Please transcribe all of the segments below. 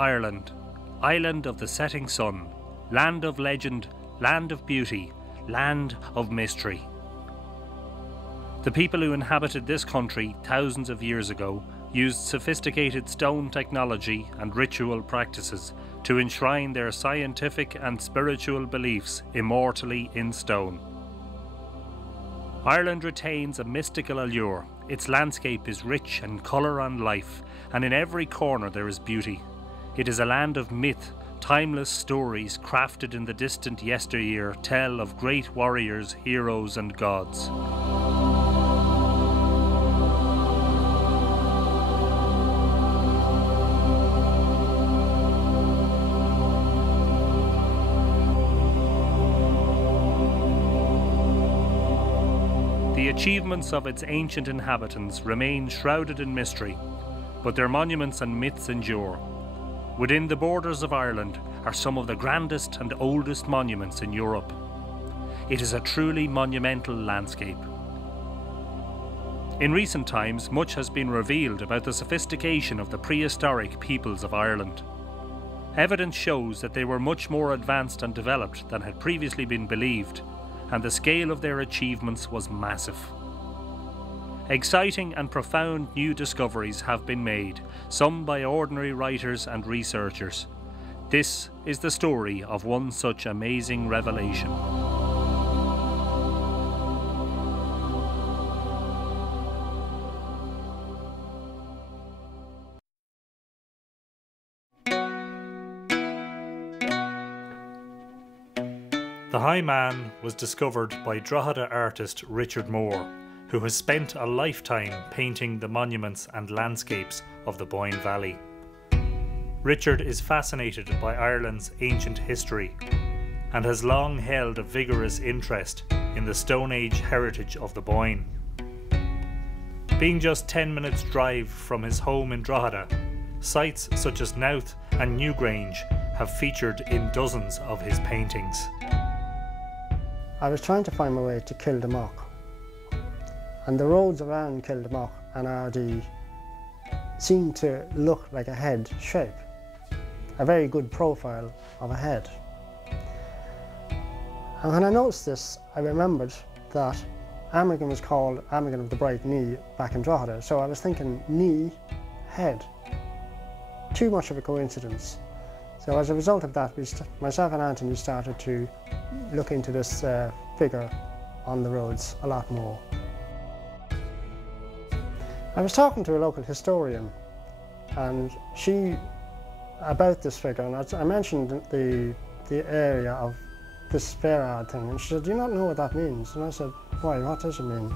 Ireland, island of the setting sun, land of legend, land of beauty, land of mystery. The people who inhabited this country thousands of years ago used sophisticated stone technology and ritual practices to enshrine their scientific and spiritual beliefs immortally in stone. Ireland retains a mystical allure. Its landscape is rich in colour and life, and in every corner there is beauty. It is a land of myth. Timeless stories crafted in the distant yesteryear tell of great warriors, heroes and gods. The achievements of its ancient inhabitants remain shrouded in mystery, but their monuments and myths endure. Within the borders of Ireland are some of the grandest and oldest monuments in Europe. It is a truly monumental landscape. In recent times, much has been revealed about the sophistication of the prehistoric peoples of Ireland. Evidence shows that they were much more advanced and developed than had previously been believed, and the scale of their achievements was massive. Exciting and profound new discoveries have been made, some by ordinary writers and researchers. This is the story of one such amazing revelation. The High Man was discovered by Drogheda artist Richard Moore, who has spent a lifetime painting the monuments and landscapes of the Boyne Valley. Richard is fascinated by Ireland's ancient history and has long held a vigorous interest in the Stone Age heritage of the Boyne. Being just 10 minutes drive from his home in Drogheda, sites such as Knowth and Newgrange have featured in dozens of his paintings. I was trying to find my way to Kildamach, and the roads around Kildamach and Ardee seemed to look like a head shape, a very good profile of a head. And when I noticed this, I remembered that Amergin was called Amergin of the Bright Knee back in Drogheda, so I was thinking knee, head. Too much of a coincidence. So as a result of that, myself and Anthony started to look into this figure on the roads a lot more. I was talking to a local historian and about this figure, and I mentioned the area of this Ferrad thing, and she said, "Do you not know what that means?" And I said, "Why, what does it mean?"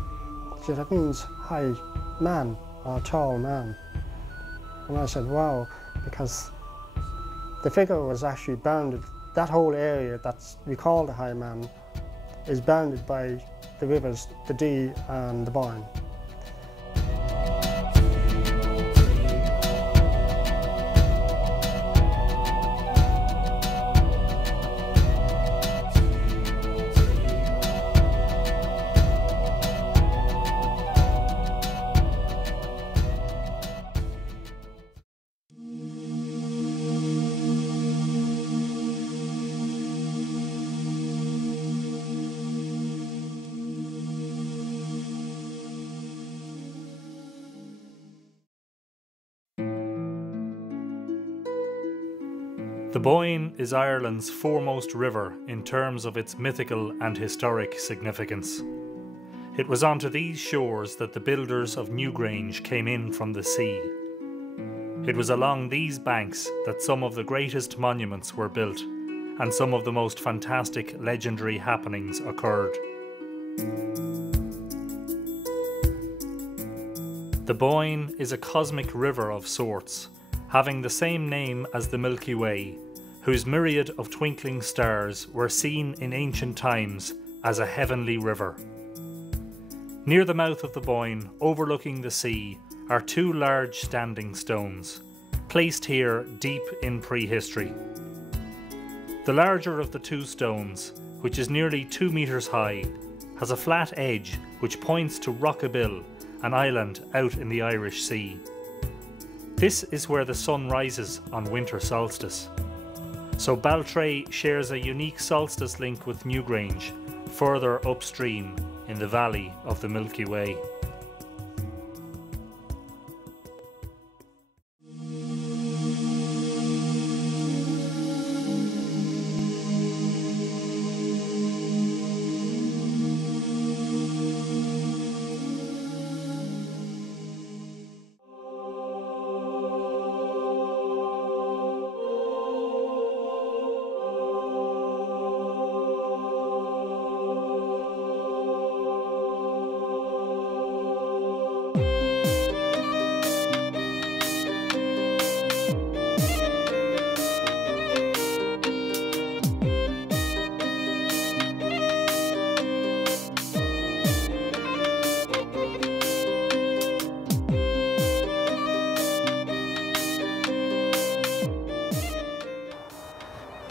She said, "It means high man or tall man." And I said, "Wow," because the figure was actually bounded, that whole area that we call the High Man is bounded by the rivers, the Dee and the Boyne. The Boyne is Ireland's foremost river in terms of its mythical and historic significance. It was onto these shores that the builders of Newgrange came in from the sea. It was along these banks that some of the greatest monuments were built, and some of the most fantastic legendary happenings occurred. The Boyne is a cosmic river of sorts, having the same name as the Milky Way, whose myriad of twinkling stars were seen in ancient times as a heavenly river. Near the mouth of the Boyne, overlooking the sea, are two large standing stones, placed here deep in prehistory. The larger of the two stones, which is nearly 2 meters high, has a flat edge which points to Rockabill, an island out in the Irish Sea. This is where the sun rises on winter solstice. So Baltray shares a unique solstice link with Newgrange, further upstream in the valley of the Milky Way.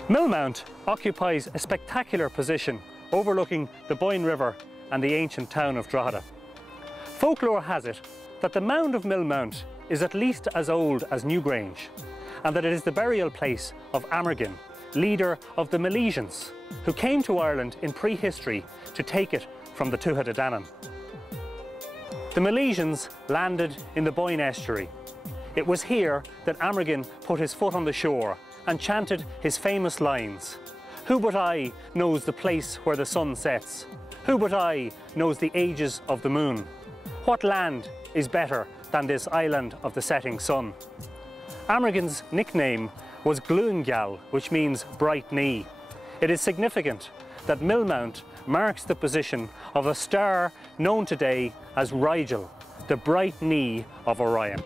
Millmount occupies a spectacular position overlooking the Boyne River and the ancient town of Drogheda. Folklore has it that the mound of Millmount is at least as old as Newgrange, and that it is the burial place of Amergin, leader of the Milesians, who came to Ireland in prehistory to take it from the Tuatha De Danann. The Milesians landed in the Boyne estuary. It was here that Amergin put his foot on the shore and chanted his famous lines. Who but I knows the place where the sun sets? Who but I knows the ages of the moon? What land is better than this island of the setting sun? Amergin's nickname was Gluingal, which means bright knee. It is significant that Millmount marks the position of a star known today as Rigel, the bright knee of Orion.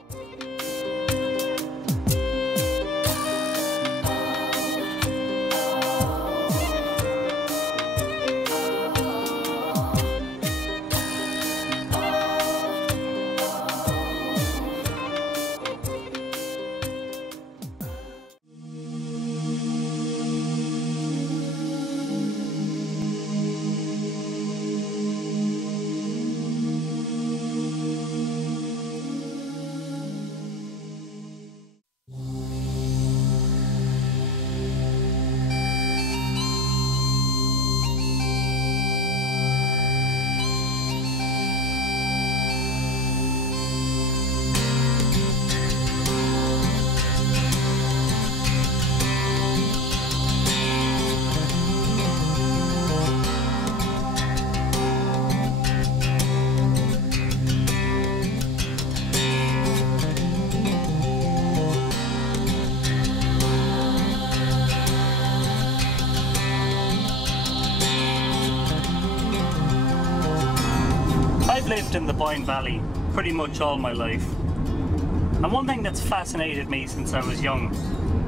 I've lived in the Boyne Valley pretty much all my life, and one thing that's fascinated me since I was young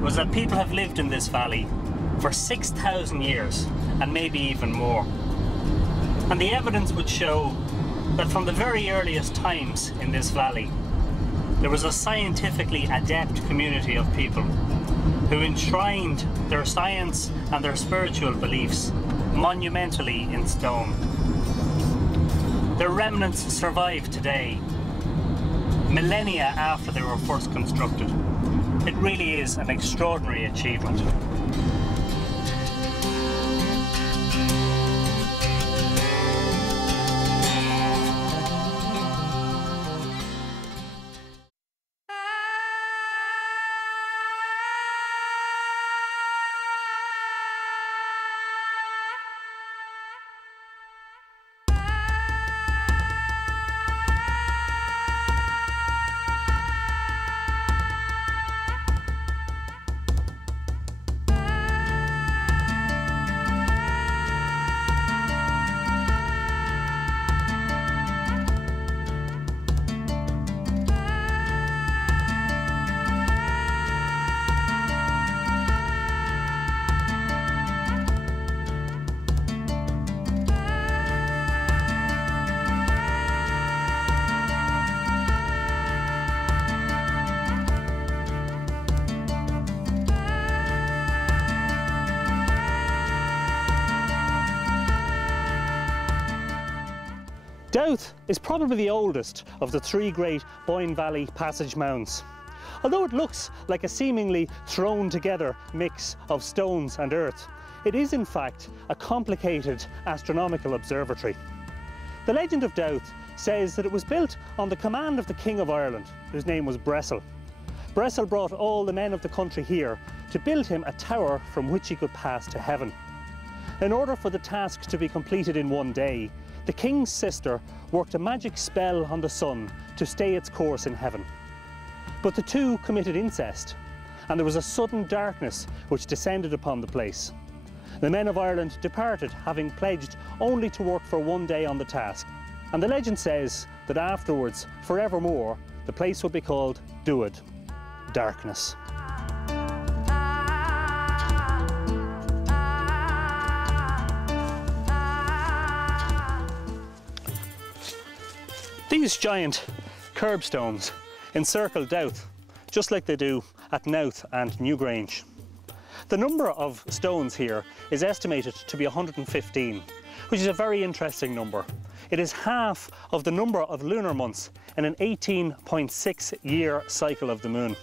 was that people have lived in this valley for 6,000 years and maybe even more. And the evidence would show that from the very earliest times in this valley there was a scientifically adept community of people who enshrined their science and their spiritual beliefs monumentally in stone. Their remnants survive today, millennia after they were first constructed. It really is an extraordinary achievement. Dowth is probably the oldest of the three great Boyne Valley passage mounds. Although it looks like a seemingly thrown together mix of stones and earth, it is in fact a complicated astronomical observatory. The legend of Doubt says that it was built on the command of the King of Ireland, whose name was Bressel. Bressel brought all the men of the country here to build him a tower from which he could pass to heaven. In order for the task to be completed in one day, the king's sister worked a magic spell on the sun to stay its course in heaven. But the two committed incest, and there was a sudden darkness which descended upon the place. The men of Ireland departed, having pledged only to work for one day on the task. And the legend says that afterwards, forevermore, the place would be called Duad, darkness. These giant curbstones encircle Doubt, just like they do at Knowth and Newgrange. The number of stones here is estimated to be 115, which is a very interesting number. It is half of the number of lunar months in an 18.6-year cycle of the moon.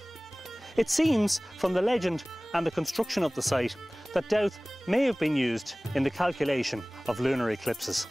It seems, from the legend and the construction of the site, that Doubt may have been used in the calculation of lunar eclipses.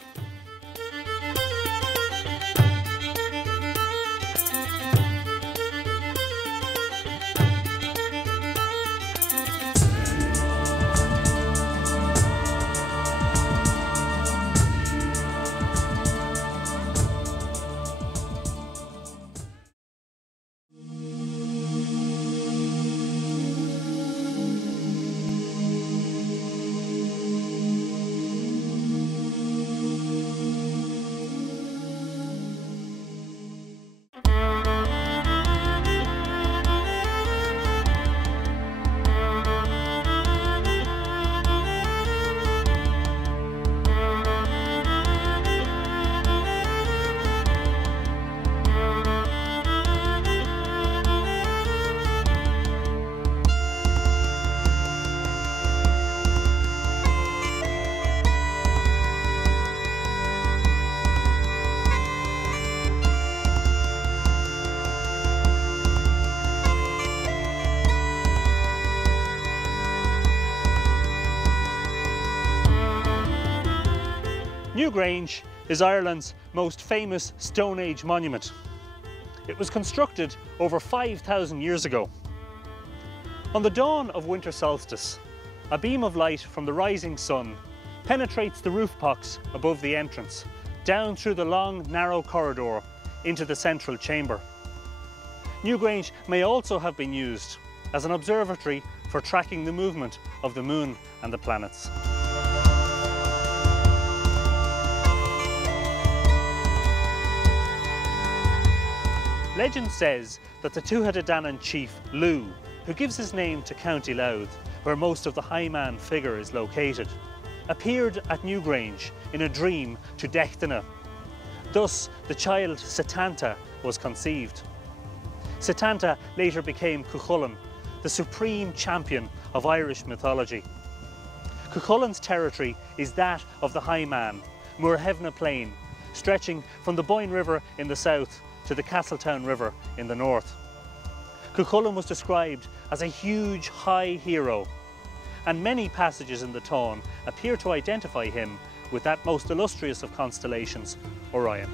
Newgrange is Ireland's most famous Stone Age monument. It was constructed over 5,000 years ago. On the dawn of winter solstice, a beam of light from the rising sun penetrates the roof box above the entrance, down through the long, narrow corridor into the central chamber. Newgrange may also have been used as an observatory for tracking the movement of the moon and the planets. Legend says that the Tuatha De Danann chief Lugh, who gives his name to County Louth, where most of the high man figure is located, appeared at Newgrange in a dream to Dectana. Thus, the child Setanta was conceived. Setanta later became Cuchulainn, the supreme champion of Irish mythology. Cuchulainn's territory is that of the high man, Muirhevna Plain, stretching from the Boyne River in the south to the Castletown River in the north. Cuchulainn was described as a huge high hero, and many passages in the Táin appear to identify him with that most illustrious of constellations, Orion.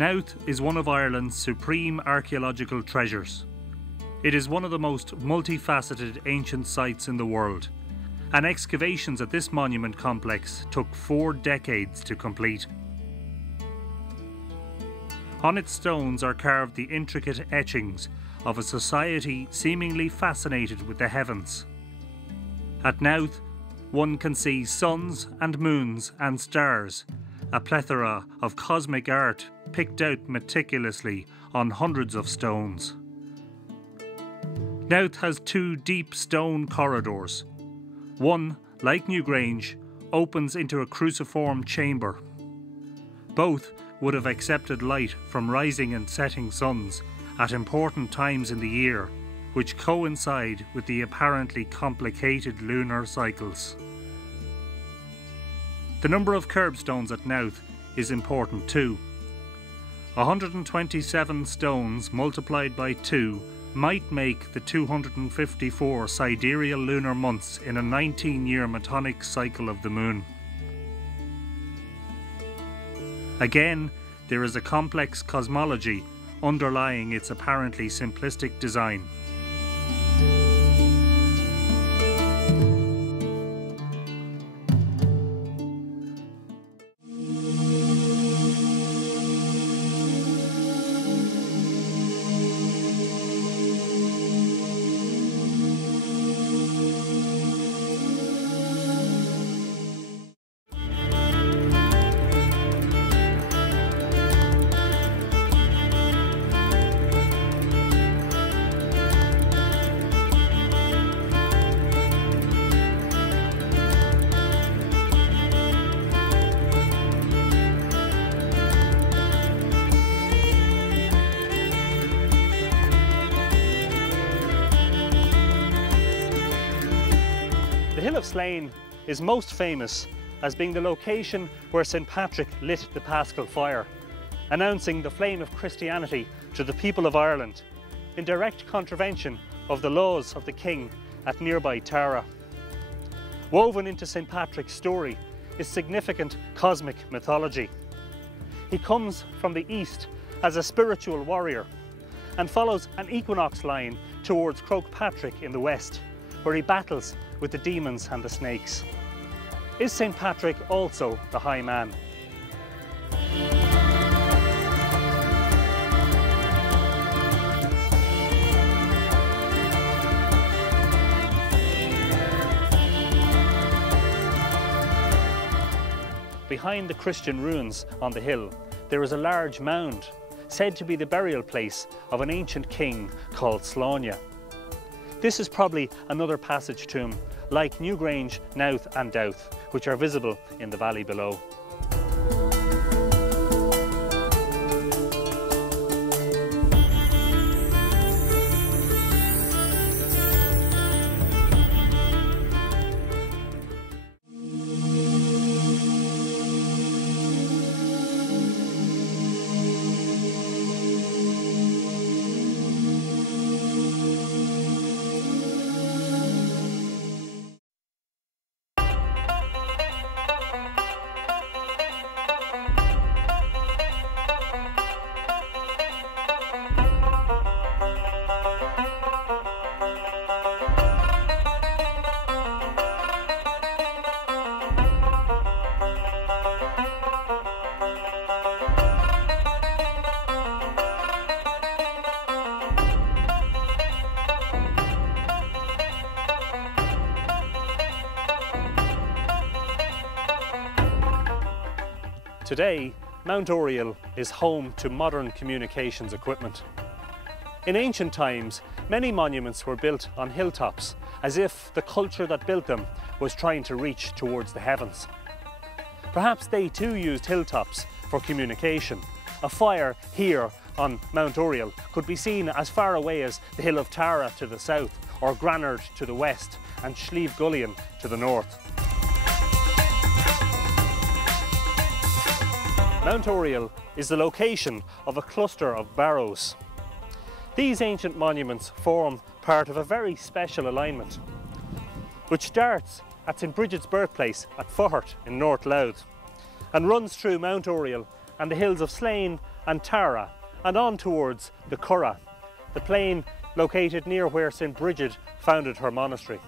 Knowth is one of Ireland's supreme archaeological treasures. It is one of the most multifaceted ancient sites in the world, and excavations at this monument complex took 4 decades to complete. On its stones are carved the intricate etchings of a society seemingly fascinated with the heavens. At Knowth, one can see suns and moons and stars, a plethora of cosmic art picked out meticulously on hundreds of stones. Knowth has 2 deep stone corridors. One, like Newgrange, opens into a cruciform chamber. Both would have accepted light from rising and setting suns at important times in the year, which coincide with the apparently complicated lunar cycles. The number of curbstones at Knowth is important too. 127 stones multiplied by 2 might make the 254 sidereal lunar months in a 19-year metonic cycle of the moon. Again, there is a complex cosmology underlying its apparently simplistic design. The Hill of Slane is most famous as being the location where St. Patrick lit the Paschal fire, announcing the flame of Christianity to the people of Ireland, in direct contravention of the laws of the king at nearby Tara. Woven into St. Patrick's story is significant cosmic mythology. He comes from the east as a spiritual warrior and follows an equinox line towards Croagh Patrick in the west, where he battles with the demons and the snakes. Is St. Patrick also the High Man? Behind the Christian ruins on the hill, there is a large mound, said to be the burial place of an ancient king called Sláine. This is probably another passage tomb, like Newgrange, Knowth and Dowth, which are visible in the valley below. Today, Mount Oriel is home to modern communications equipment. In ancient times, many monuments were built on hilltops, as if the culture that built them was trying to reach towards the heavens. Perhaps they too used hilltops for communication. A fire here on Mount Oriel could be seen as far away as the hill of Tara to the south, or Granard to the west, and Slieve Gullion to the north. Mount Oriel is the location of a cluster of barrows. These ancient monuments form part of a very special alignment, which starts at St. Bridget's birthplace at Fohart in North Louth and runs through Mount Oriel and the hills of Slane and Tara and on towards the Curragh, the plain located near where St. Bridget founded her monastery.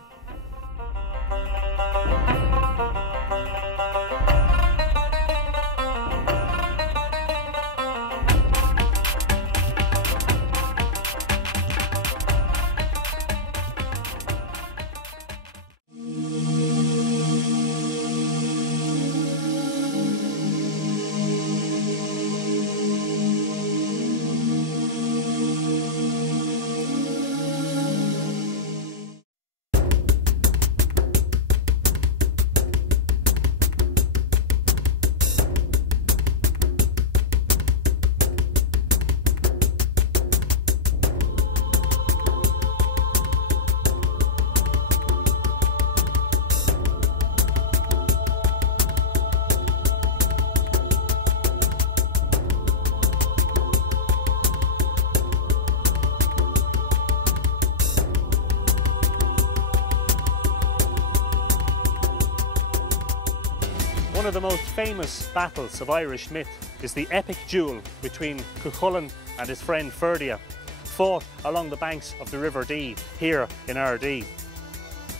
One of the most famous battles of Irish myth is the epic duel between Cuchulainn and his friend Ferdia, fought along the banks of the River Dee, here in Ardee.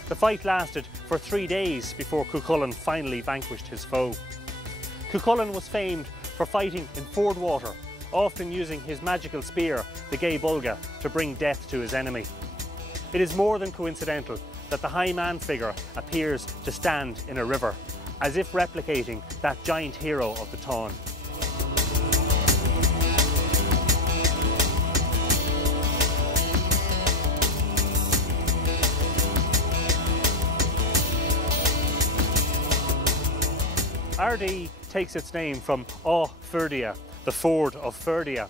The fight lasted for 3 days before Cuchulainn finally vanquished his foe. Cuchulainn was famed for fighting in ford water, often using his magical spear, the Gay Bulga, to bring death to his enemy. It is more than coincidental that the high man figure appears to stand in a river, as if replicating that giant hero of the Táin. Ardee takes its name from Á Ferdia, the ford of Ferdia,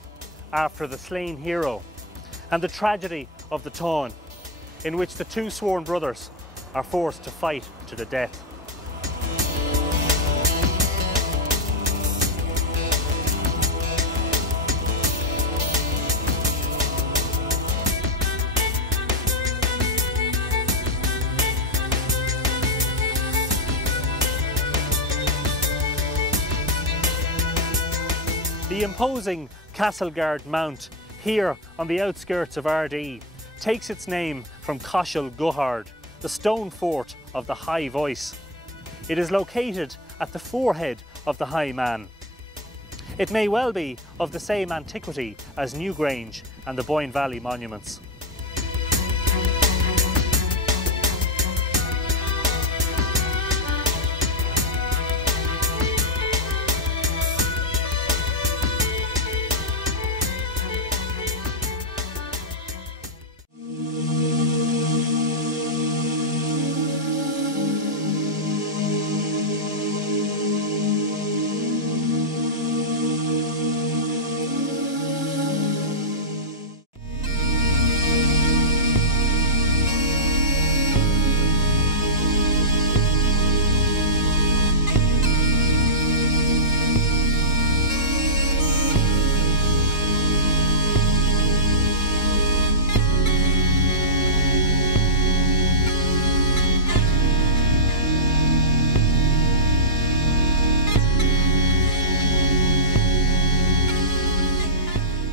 after the slain hero, and the tragedy of the Táin, in which the two sworn brothers are forced to fight to the death. The imposing Castleguard Mount, here on the outskirts of Ardee, takes its name from Cashel Guhard, the stone fort of the High Voice. It is located at the forehead of the High Man. It may well be of the same antiquity as Newgrange and the Boyne Valley monuments.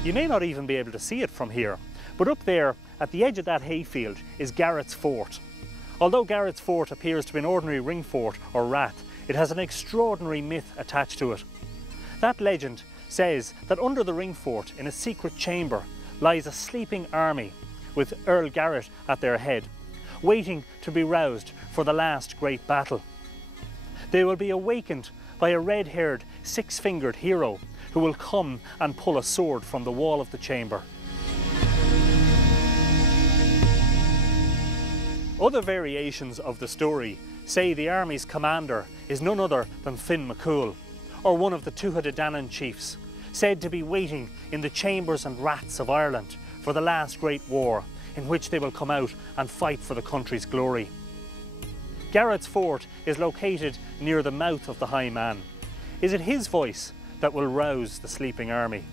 You may not even be able to see it from here, but up there at the edge of that hayfield is Garrett's Fort. Although Garrett's Fort appears to be an ordinary ring fort or rath, it has an extraordinary myth attached to it. That legend says that under the ring fort, in a secret chamber, lies a sleeping army with Earl Garrett at their head, waiting to be roused for the last great battle. They will be awakened by a red-haired, six-fingered hero who will come and pull a sword from the wall of the chamber. Other variations of the story say the army's commander is none other than Finn MacCool, or one of the Tuatha Dé Danann chiefs, said to be waiting in the chambers and raths of Ireland for the last great war, in which they will come out and fight for the country's glory. Garrett's Fort is located near the mouth of the High Man. Is it his voice that will rouse the sleeping army?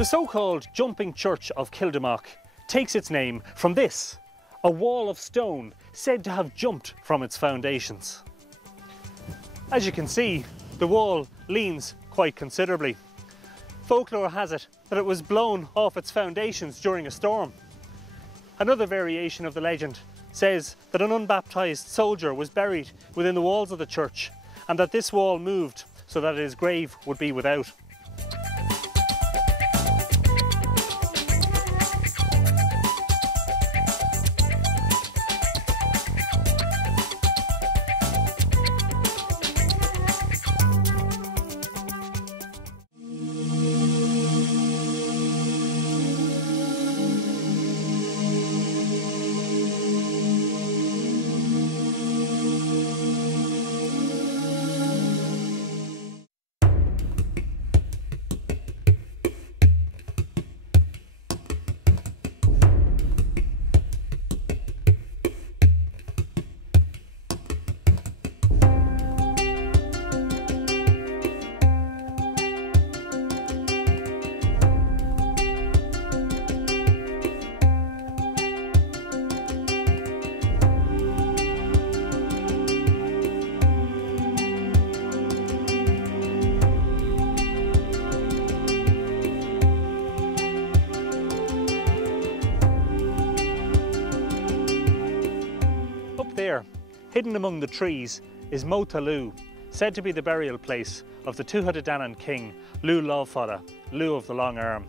The so-called Jumping Church of Kildamock takes its name from this, a wall of stone said to have jumped from its foundations. As you can see, the wall leans quite considerably. Folklore has it that it was blown off its foundations during a storm. Another variation of the legend says that an unbaptized soldier was buried within the walls of the church and that this wall moved so that his grave would be without. There, hidden among the trees, is Motaloo, said to be the burial place of the Tuatha king, Lugh Lobfada, Lugh of the Long Arm.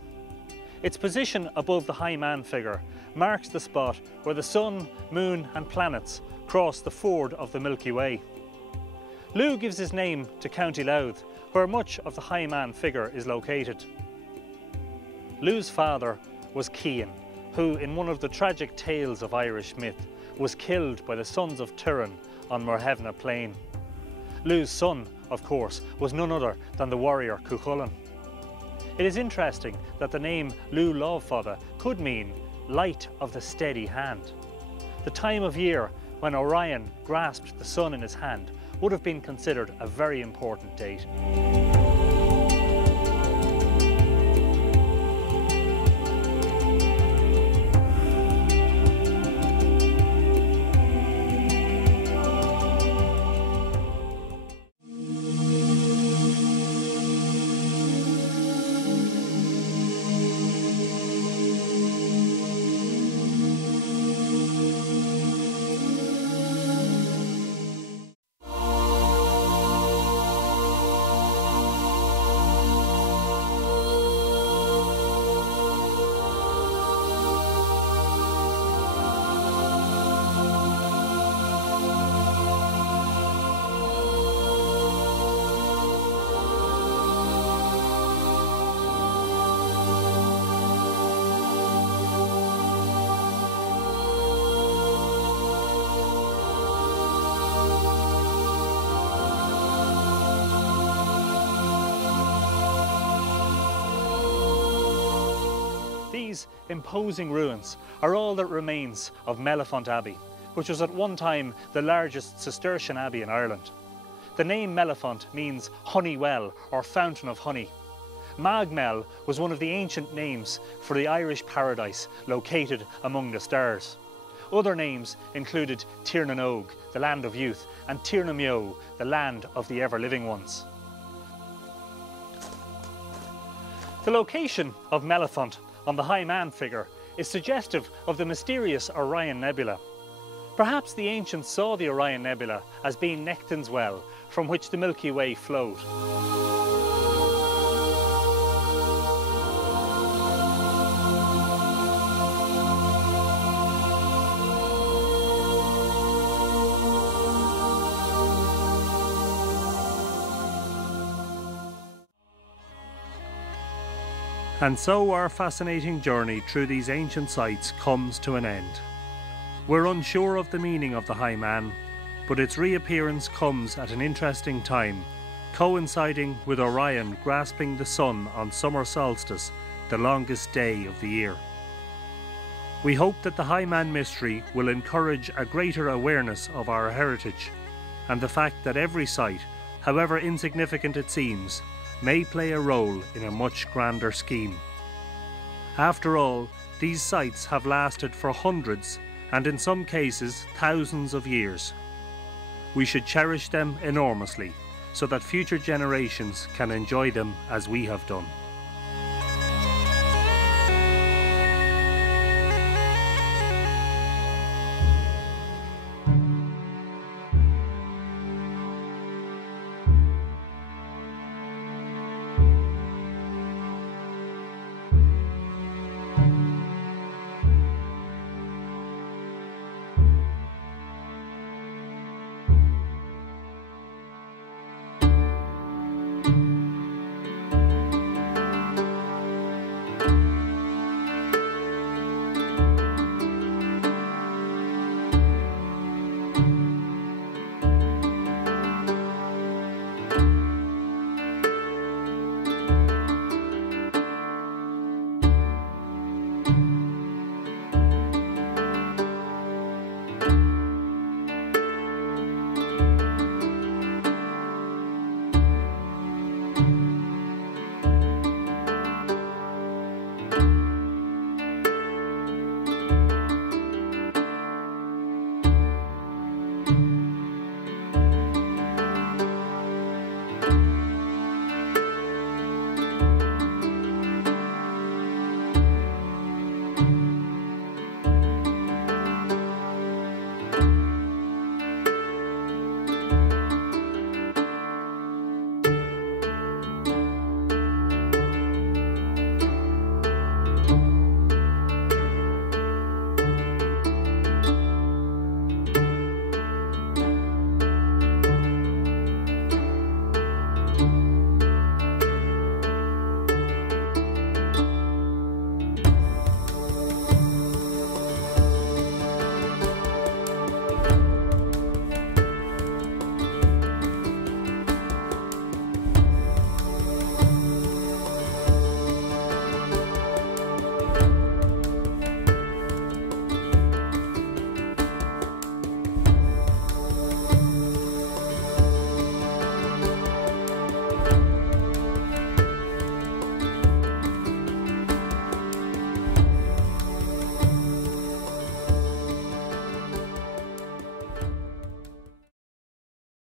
Its position above the High Man figure marks the spot where the sun, moon and planets cross the ford of the Milky Way. Lugh gives his name to County Louth, where much of the High Man figure is located. Lugh's father was Cian, who, in one of the tragic tales of Irish myth, was killed by the sons of Tuireann on Merhevna Plain. Lugh's son, of course, was none other than the warrior Cuchulainn. It is interesting that the name Lugh Lobfada could mean light of the steady hand. The time of year when Orion grasped the sun in his hand would have been considered a very important date. These imposing ruins are all that remains of Mellifont Abbey, which was at one time the largest Cistercian abbey in Ireland. The name Mellifont means honey well or fountain of honey. Magmell was one of the ancient names for the Irish paradise located among the stars. Other names included Tir na nÓg, the land of youth, and Tir na Meo, the land of the ever-living ones. The location of Mellifont on the High Man figure is suggestive of the mysterious Orion Nebula. Perhaps the ancients saw the Orion Nebula as being Nectan's well, from which the Milky Way flowed. And so our fascinating journey through these ancient sites comes to an end. We're unsure of the meaning of the High Man, but its reappearance comes at an interesting time, coinciding with Orion grasping the sun on summer solstice, the longest day of the year. We hope that the High Man mystery will encourage a greater awareness of our heritage, and the fact that every site, however insignificant it seems, may play a role in a much grander scheme. After all, these sites have lasted for hundreds and in some cases thousands of years. We should cherish them enormously so that future generations can enjoy them as we have done.